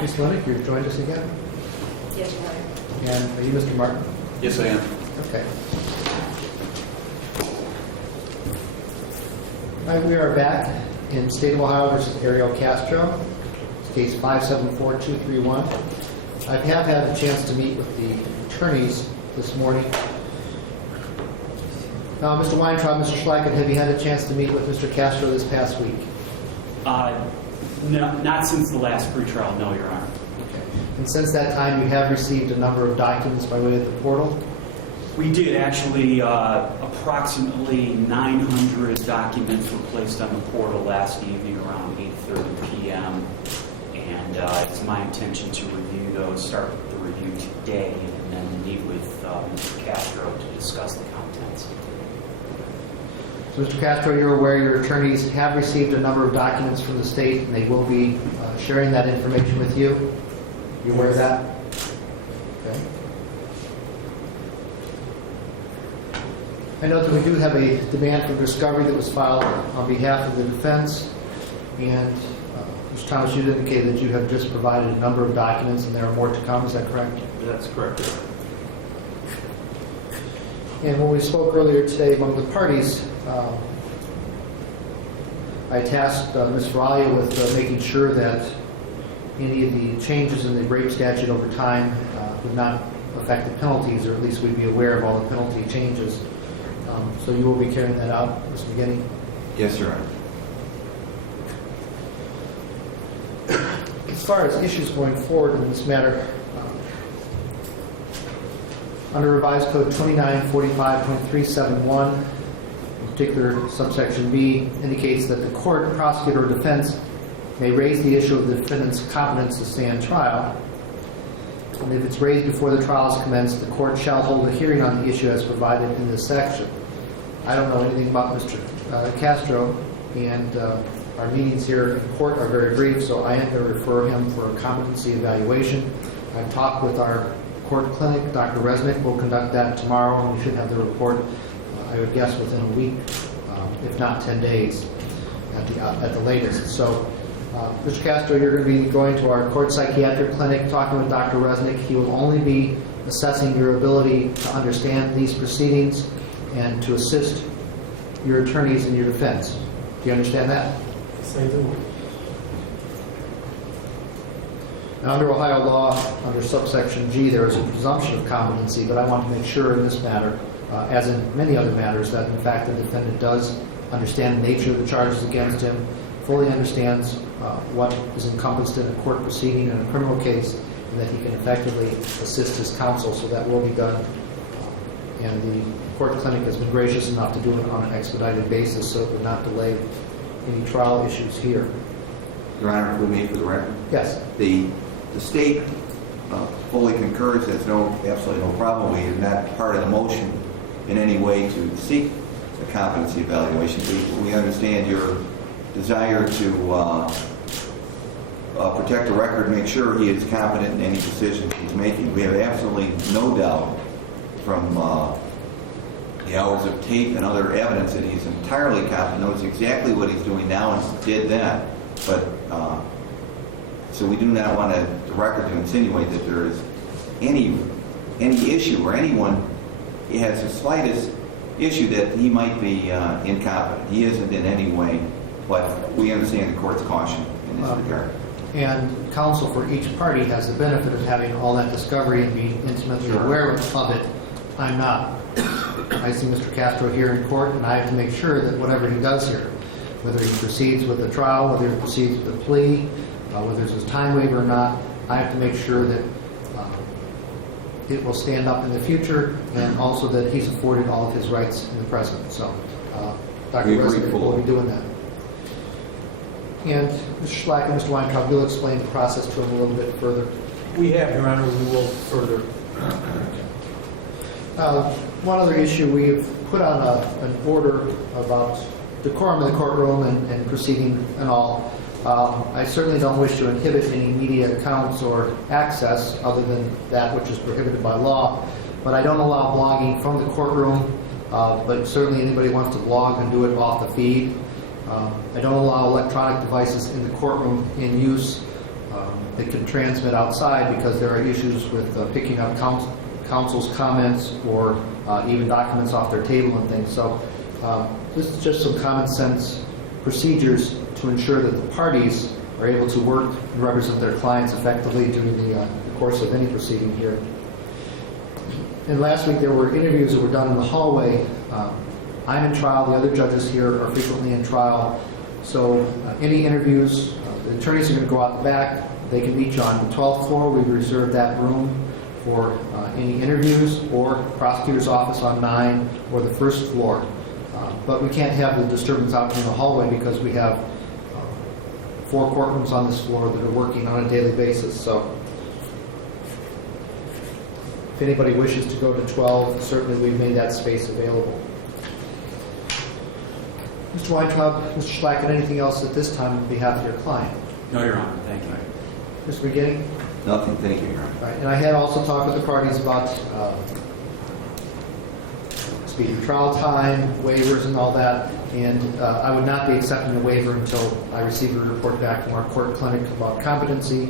Ms. Lennick, you've joined us again. Yes, Your Honor. And are you Mr. Martin? Yes, I am. Okay. All right, we are back in State of Ohio versus Ariel Castro. It's case 574231. I have had a chance to meet with the attorneys this morning. Mr. Weintraub, Mr. Schlacken, have you had a chance to meet with Mr. Castro this past week? No, not since the last pretrial, no, Your Honor. Okay. And since that time, you have received a number of documents by way of the portal? We did actually, approximately 900 documents were placed on the portal last evening around 8:30 p.m. And it's my intention to review those, start the review today, and then meet with Mr. Castro to discuss the contents. So, Mr. Castro, you're aware your attorneys have received a number of documents from the state, and they will be sharing that information with you. You aware of that? Okay. I note that we do have a demand for discovery that was filed on behalf of the defense, and Mr. Thomas, you indicated that you have just provided a number of documents, and there are more to come. Is that correct? That's correct. And when we spoke earlier today among the parties, I tasked Ms. Fralia with making sure that any of the changes in the rape statute over time would not affect the penalties, or at least we'd be aware of all the penalty changes. So you will be carrying that out, Mr. McGinney? Yes, Your Honor. As far as issues going forward in this matter, under revised code 2945.371, in particular subsection B, indicates that the court, prosecutor, or defense may raise the issue of the defendant's competence to stand trial. And if it's raised before the trial is commenced, the court shall hold a hearing on the issue as provided in this section. I don't know anything about Mr. Castro, and our meetings here in court are very brief, so I am going to refer him for a competency evaluation. I've talked with our court clinic. Dr. Resnick will conduct that tomorrow, and we should have the report, I would guess, within a week, if not 10 days at the latest. So, Mr. Castro, you're going to be going to our court psychiatric clinic, talking with Dr. Resnick. He will only be assessing your ability to understand these proceedings and to assist your attorneys in your defense. Do you understand that? Yes, I do. Now, under Ohio law, under subsection G, there is a presumption of competency, but I want to make sure in this matter, as in many other matters, that in fact the defendant does understand the nature of the charges against him, fully understands what is encompassed in a court proceeding in a criminal case, and that he can effectively assist his counsel. So that will be done. And the court clinic has been gracious enough to do it on an expedited basis, so it would not delay any trial issues here. Your Honor, if we may, for the record. Yes. The state fully concurs. There's absolutely no problem. We are not part of the motion in any way to seek a competency evaluation. We understand your desire to protect the record, make sure he is competent in any decisions he's making. We have absolutely no doubt from the hours of tape and other evidence that he's entirely competent, knows exactly what he's doing now and did that. But so we do not want the record to insinuate that there is any issue or anyone has the slightest issue that he might be incompetent. He isn't in any way, but we understand the court's caution in this regard. And counsel for each party has the benefit of having all that discovery and being intimately aware of it. I'm not. I see Mr. Castro here in court, and I have to make sure that whatever he does here, whether he proceeds with the trial, whether he proceeds with the plea, whether there's a time waiver or not, I have to make sure that it will stand up in the future, and also that he's afforded all of his rights in the present. So, Dr. Resnick will be doing that. And Mr. Schlack and Mr. Weintraub, you'll explain the process to him a little bit further. We have, Your Honor. We will further. One other issue, we have put on an order about decorum in the courtroom and proceeding and all. I certainly don't wish to inhibit any media accounts or access other than that which is prohibited by law, but I don't allow blogging from the courtroom, but certainly anybody wants to blog and do it off the feed. I don't allow electronic devices in the courtroom in use. it can transmit outside because there are issues with picking up counsel's comments or even documents off their table and things. So this is just some common sense procedures to ensure that the parties are able to work and represent their clients effectively during the course of any proceeding here. And last week there were interviews that were done in the hallway. I'm in trial, the other judges here are frequently in trial. So any interviews, the attorneys are going to go out the back. They can meet you on the 12th floor. We reserve that room for any interviews, or prosecutor's office on 9 or the first floor. But we can't have the disturbance out in the hallway because we have 4 courtrooms on this floor that are working on a daily basis. So if anybody wishes to go to 12, certainly we've made that space available. Mr. Weintraub, Mr. Schlacken, anything else at this time on behalf of your client? No, Your Honor, thank you. Mr. McGinney? Nothing, thank you, Your Honor. Right, and I had also talked with the parties about speedy trial time, waivers and all that, and I would not be accepting a waiver until I receive a report back from our court clinic about competency.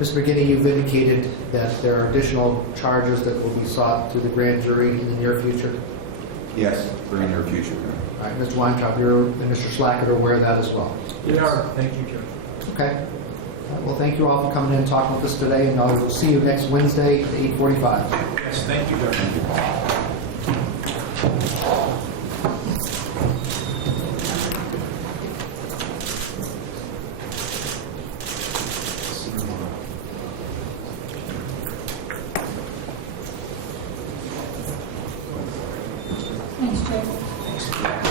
Mr. McGinney, you've indicated that there are additional charges that will be sought through the grand jury in the near future. Yes, very near future, Your Honor. All right, Mr. Weintraub, you're, and Mr. Schlacken are aware of that as well. We are. Thank you, Judge. Okay. All right, well, thank you all for coming in and talking with us today, and I will see you next Wednesday at 8:45. Yes, thank you, Judge.